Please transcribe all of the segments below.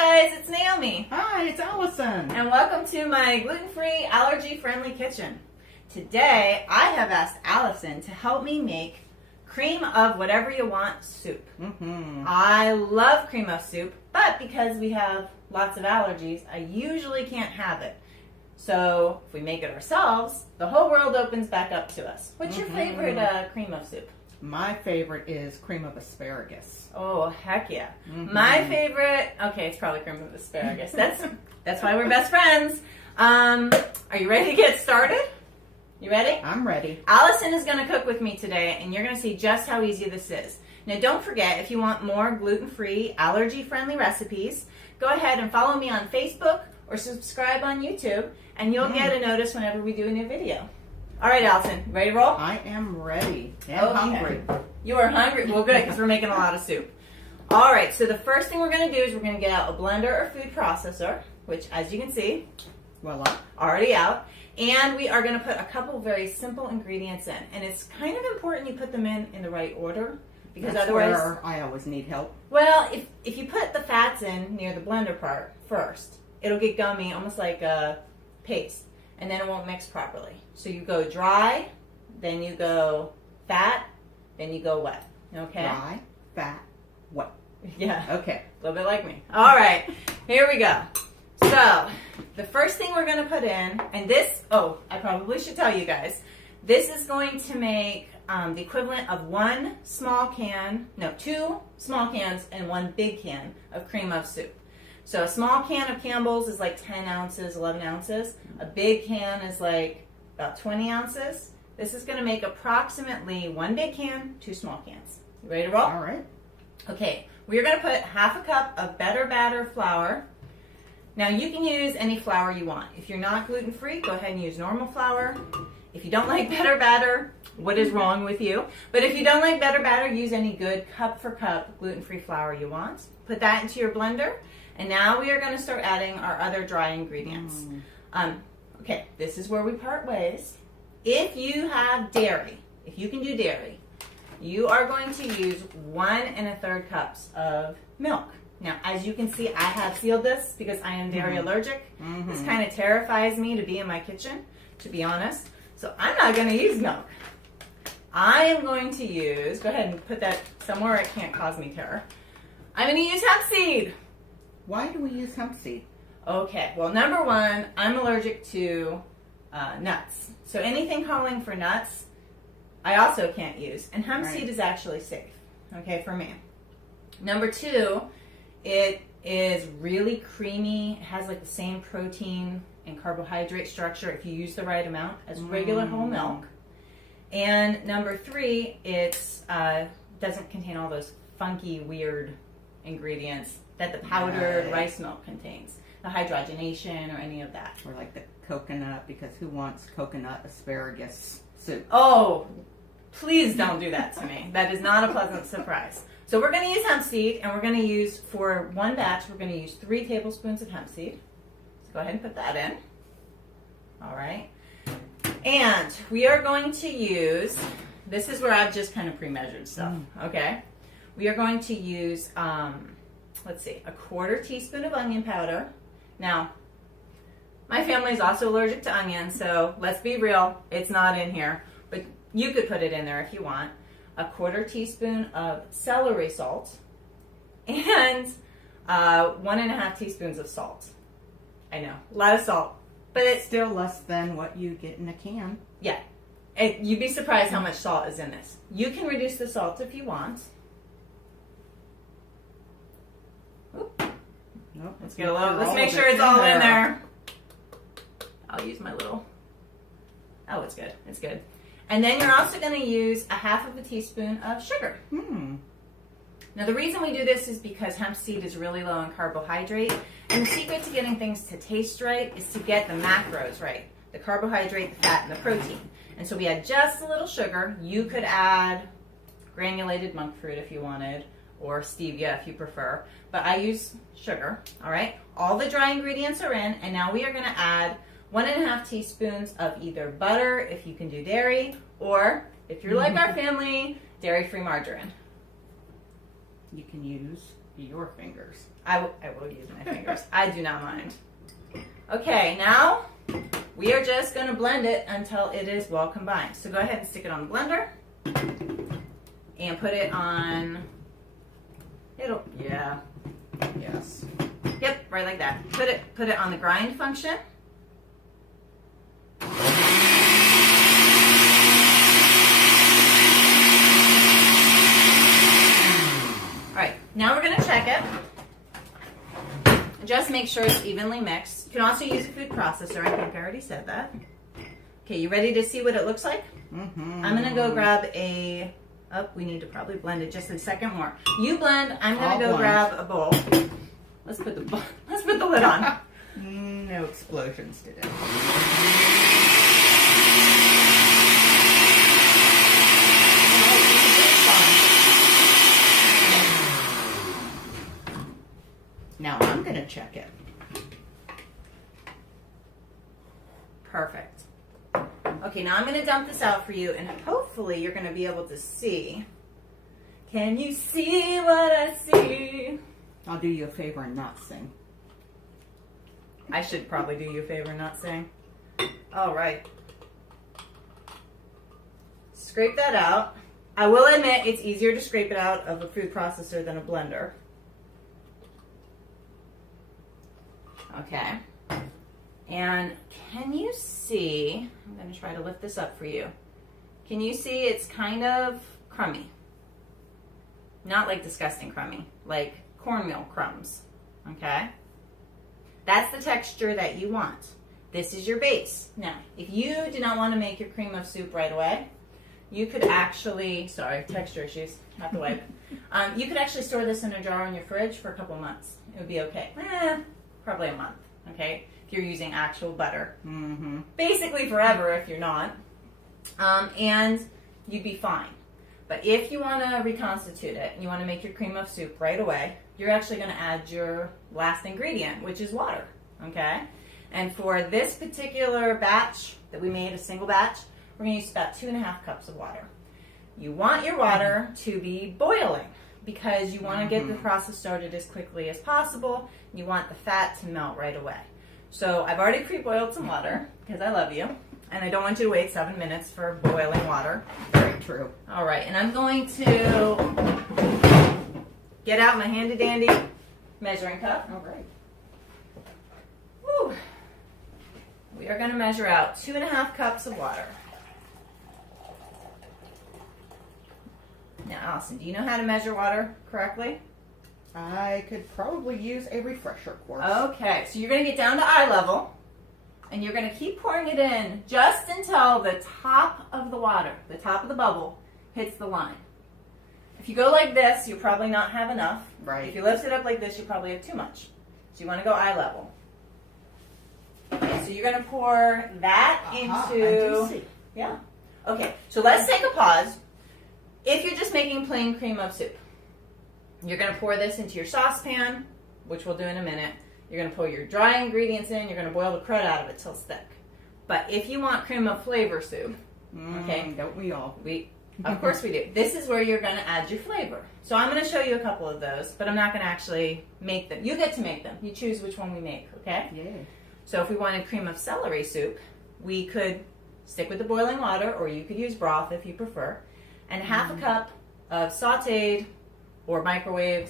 guys? It's Naomi. Hi, it's Allison. And welcome to my gluten-free, allergy-friendly kitchen. Today, I have asked Allison to help me make cream of whatever you want soup. I love cream of soup, but because we have lots of allergies, I usually can't have it. So if we make it ourselves, the whole world opens back up to us. What's your favorite cream of soup? My favorite is cream of asparagus. Oh, heck yeah. My favorite, okay, it's probably cream of asparagus. That's why we're best friends. Are you ready to get started? You ready? I'm ready. Allison is going to cook with me today, and you're going to see just how easy this is. Now, don't forget, if you want more gluten-free, allergy-friendly recipes, go ahead and follow me on Facebook or subscribe on YouTube, and you'll get a notice whenever we do a new video. All right, Allison, ready to roll? I am ready and hungry. You are hungry? Well, good, because we're making a lot of soup. All right, so the first thing we're going to do is we're going to get out a blender or food processor, which, as you can see, Voila. already out. And we are going to put a couple very simple ingredients in. And it's kind of important you put them in the right order, because That's otherwise... where I always need help. Well, if you put the fats in near the blender part first, it'll get gummy, almost like a paste, and then it won't mix properly. So you go dry, then you go fat, then you go wet. Okay? Dry, fat, wet. Yeah. Okay. A little bit like me. All right, here we go. So, the first thing we're going to put in, and this, I probably should tell you guys, this is going to make the equivalent of two small cans and one big can of cream of soup. So a small can of Campbell's is like 10 ounces, 11 ounces. A big can is like about 20 ounces. This is going to make approximately one big can, two small cans. You ready to roll? All right. Okay, we're going to put half a cup of better batter flour. Now you can use any flour you want. If you're not gluten-free, go ahead and use normal flour. If you don't like better batter, what is wrong with you? But if you don't like better batter, use any good cup for cup gluten-free flour you want. Put that into your blender. And now we are going to start adding our other dry ingredients. Okay, this is where we part ways. If you have dairy, if you can do dairy, you are going to use 1 1/3 cups of milk. Now, as you can see, I have sealed this because I am dairy allergic. This kind of terrifies me to be in my kitchen, to be honest. So I'm not going to use milk. I am going to use, go ahead and put that somewhere it can't cause me terror. I'm going to use hemp seed. Why do we use hemp seed? Okay, well, number one, I'm allergic to nuts. So anything calling for nuts, I also can't use. And hemp seed is actually safe, okay, for me. Number two, it is really creamy. It has like the same protein and carbohydrate structure if you use the right amount as regular whole milk. And number three, it doesn't contain all those funky, weird ingredients that the powdered rice milk contains, the hydrogenation or any of that. Or like the coconut, because who wants coconut asparagus soup? Oh, please don't do that to me. That is not a pleasant surprise. So we're going to use hemp seed, and we're going to use, for one batch, we're going to use 3 tablespoons of hemp seed. So go ahead and put that in. All right. And we are going to use, this is where I've just kind of pre-measured stuff, okay? We are going to use, let's see, a 1/4 teaspoon of onion powder. Now, my family is also allergic to onions, so let's be real, it's not in here. But you could put it in there if you want. A 1/4 teaspoon of celery salt, and 1 1/2 teaspoons of salt. I know, a lot of salt, but it's still less than what you get in a can. Yeah, you'd be surprised how much salt is in this. You can reduce the salt if you want. Oop. Nope, Let's get a little. Let's make sure it's all in there. I'll use my little. Oh, it's good. It's good. And then you're also going to use a 1/2 teaspoon of sugar. Now the reason we do this is because hemp seed is really low in carbohydrate, and the secret to getting things to taste right is to get the macros right, the carbohydrate, the fat, and the protein. And so we add just a little sugar. You could add granulated monk fruit if you wanted, or stevia if you prefer, but I use sugar. All right, all the dry ingredients are in, and now we are going to add 1 1/2 teaspoons of either butter, if you can do dairy, or if you're like our family, dairy-free margarine. You can use your fingers. I will use my fingers. I do not mind. Okay, now we are just going to blend it until it is well combined. So go ahead and stick it on the blender and put it on, yeah. Yes. Yep, right like that. Put it on the grind function. All right, now we're going to check it. Just make sure it's evenly mixed. You can also use a food processor. I think I already said that. Okay, you ready to see what it looks like? Mm-hmm. I'm gonna go grab a, we need to probably blend it just a second more. You blend, I'm gonna go grab a bowl. Let's put the lid on. No explosions today. Now I'm going to check it. Perfect. Okay, now I'm going to dump this out for you, and hopefully you're going to be able to see. Can you see what I see? I'll do you a favor and not sing. I should probably do you a favor and not sing. All right. Scrape that out. I will admit it's easier to scrape it out of a food processor than a blender. Okay, and can you see, I'm going to try to lift this up for you. Can you see it's kind of crummy? Not like disgusting crummy, like cornmeal crumbs, okay? That's the texture that you want. This is your base. Now, if you do not want to make your cream of soup right away, you could actually, sorry, texture issues, have to wipe. You could actually store this in a jar in your fridge for a couple months. It would be okay. Probably a month, okay, if you're using actual butter. Mm-hmm. Basically forever if you're not. And you'd be fine. But if you want to reconstitute it and you want to make your cream of soup right away, you're actually going to add your last ingredient, which is water, okay? And for this particular batch that we made, a single batch, we're going to use about 2.5 cups of water. You want your water to be boiling, because you want to get the process started as quickly as possible. You want the fat to melt right away. So I've already pre-boiled some water because I love you, and I don't want you to wait 7 minutes for boiling water. Very true. All right, and I'm going to get out my handy dandy measuring cup. All right. Woo. We are going to measure out 2.5 cups of water. Now, Allison, do you know how to measure water correctly? I could probably use a refresher course. Okay, so you're going to get down to eye level, and you're going to keep pouring it in just until the top of the water, the top of the bubble, hits the line. If you go like this, you'll probably not have enough. Right. If you lift it up like this, you probably have too much. So you want to go eye level. Okay, so you're going to pour that into... I do see. Yeah. Okay, so let's take a pause. If you're just making plain cream of soup, you're going to pour this into your saucepan, which we'll do in a minute. You're going to pour your dry ingredients in. You're going to boil the crud out of it till it's thick. But if you want cream of flavor soup, okay, don't we all? Of course we do. This is where you're going to add your flavor. So I'm going to show you a couple of those, but I'm not going to actually make them. You get to make them. You choose which one we make, okay? Yeah. So if we wanted cream of celery soup, we could stick with the boiling water, or you could use broth if you prefer, and half a cup of sauteed or microwaved,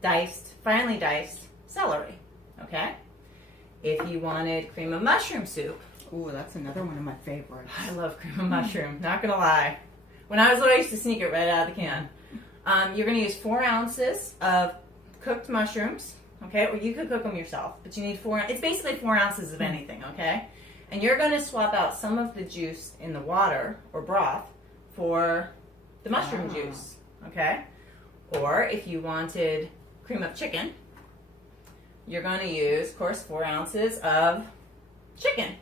diced, finely diced celery, okay? If you wanted cream of mushroom soup. Ooh, that's another one of my favorites. I love cream of mushroom, not gonna lie. When I was little, I used to sneak it right out of the can. You're gonna use 4 ounces of cooked mushrooms, okay? Or you could cook them yourself, but you need 4, it's basically 4 ounces of anything, okay? And you're gonna swap out some of the juice in the water or broth for the mushroom juice, okay? Or if you wanted cream of chicken, you're going to use, of course, 4 ounces of chicken.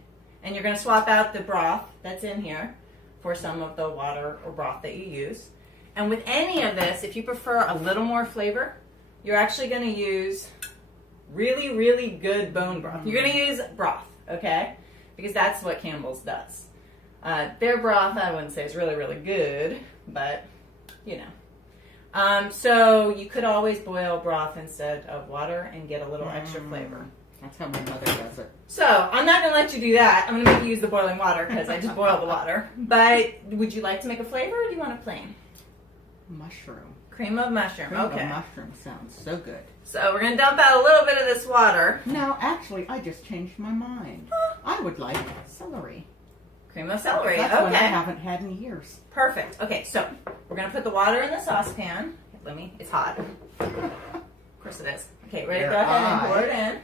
And you're going to swap out the broth that's in here for some of the water or broth that you use. And with any of this, if you prefer a little more flavor, you're actually going to use really, really good bone broth. You're going to use broth, okay? Because that's what Campbell's does. Their broth, I wouldn't say is really, really good, but, you know. So you could always boil broth instead of water and get a little extra flavor. That's how my mother does it. So I'm not going to let you do that. I'm going to make you use the boiling water because I just boiled the water. But would you like to make a flavor or do you want a plain? Mushroom. Cream of mushroom. Cream Okay. of mushroom sounds so good. So we're going to dump out a little bit of this water. No, actually, I just changed my mind. I would like celery. Cream of celery. That's okay. one I haven't had in years. Perfect. Okay, so we're going to put the water in the saucepan. It's hot. Of course it is. Okay, ready to go ahead and pour it in.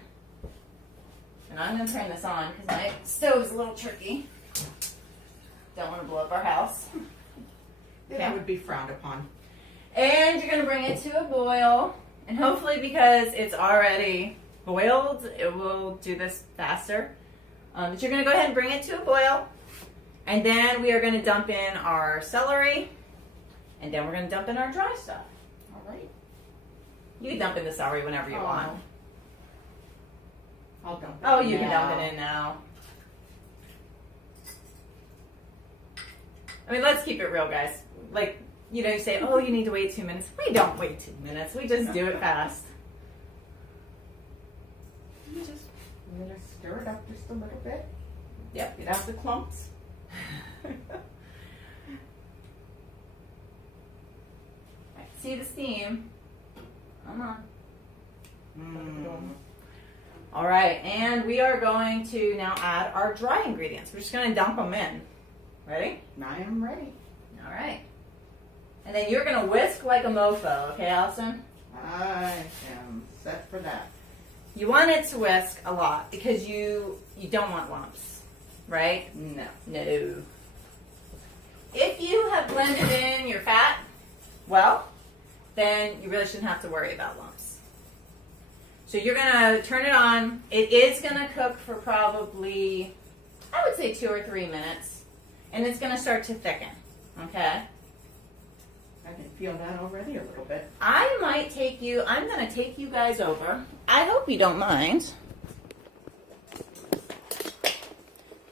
And I'm going to turn this on because my stove's a little tricky. Don't want to blow up our house. That would be frowned upon. And you're going to bring it to a boil. And hopefully because it's already boiled, it will do this faster. But you're going to go ahead and bring it to a boil. And then we are going to dump in our celery. And then we're going to dump in our dry stuff. All right. You can dump in the celery whenever you want. I'll dump it Oh, you now. can dump it in now. I mean, let's keep it real, guys. Like, you know, you say, oh, you need to wait 2 minutes. We don't wait 2 minutes. We just do it fast. You just stir it up just a little bit. Yep. Get out the clumps. See the steam. Come on. All right, and we are going to now add our dry ingredients. We're just going to dump them in. Ready? I am ready. All right. And then you're going to whisk like a mofo, okay, Allison? I am set for that. You want it to whisk a lot because you don't want lumps, right? No. No. If you have blended in your fat, well, then you really shouldn't have to worry about lumps. So you're going to turn it on. It is going to cook for probably, I would say 2 or 3 minutes. And it's going to start to thicken, okay? I can feel that already a little bit. I'm going to take you guys over. I hope you don't mind.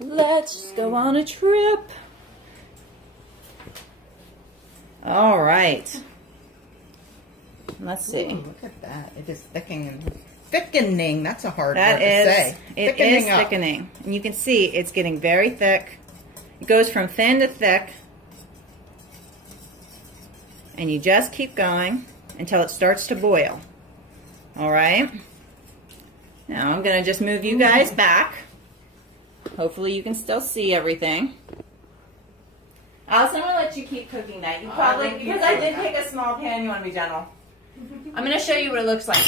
Let's go on a trip. All right. Let's see. Ooh, look at that. It is thickening. Thickening. That's a hard That word to say. It is thickening. And you can see it's getting very thick. It goes from thin to thick. And you just keep going until it starts to boil. All right. Now I'm going to just move you guys back. Hopefully you can still see everything. Allison, I'm going to let you keep cooking that. You probably, because I did take a small pan, you want to be gentle. I'm going to show you what it looks like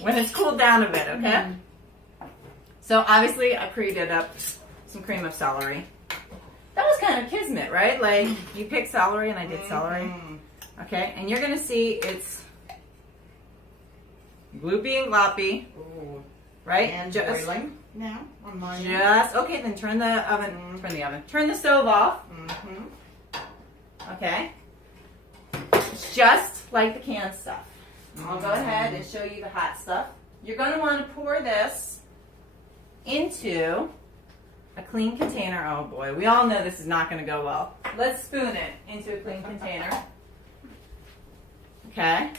when it's cooled down a bit, okay? So obviously I pre-did up some cream of celery. That was kind of kismet, right? Like you picked celery and I did celery. Okay, and you're going to see it's gloopy and gloppy, right? And just boiling now on mine. okay, then turn the stove off. Okay. It's just like the canned stuff. I'll go ahead and show you the hot stuff. You're going to want to pour this into a clean container. Oh boy, we all know this is not going to go well. Let's spoon it into a clean container. Okay.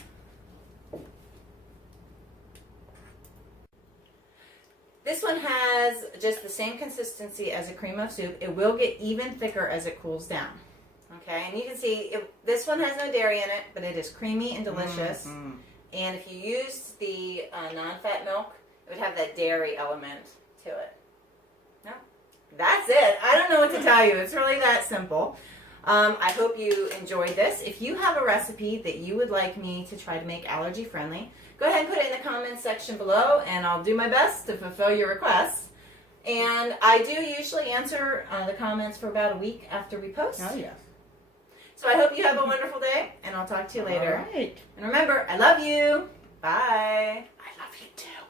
This one has just the same consistency as a cream of soup. It will get even thicker as it cools down. Okay, and you can see this one has no dairy in it, but it is creamy and delicious. And if you used the non-fat milk, it would have that dairy element to it. No, that's it. I don't know what to tell you. It's really that simple. I hope you enjoyed this. If you have a recipe that you would like me to try to make allergy friendly, go ahead and put it in the comments section below, and I'll do my best to fulfill your requests. And I do usually answer the comments for about a week after we post. Oh, yes. So I hope you have a wonderful day, and I'll talk to you later. All right. And remember, I love you. Bye. I love you too.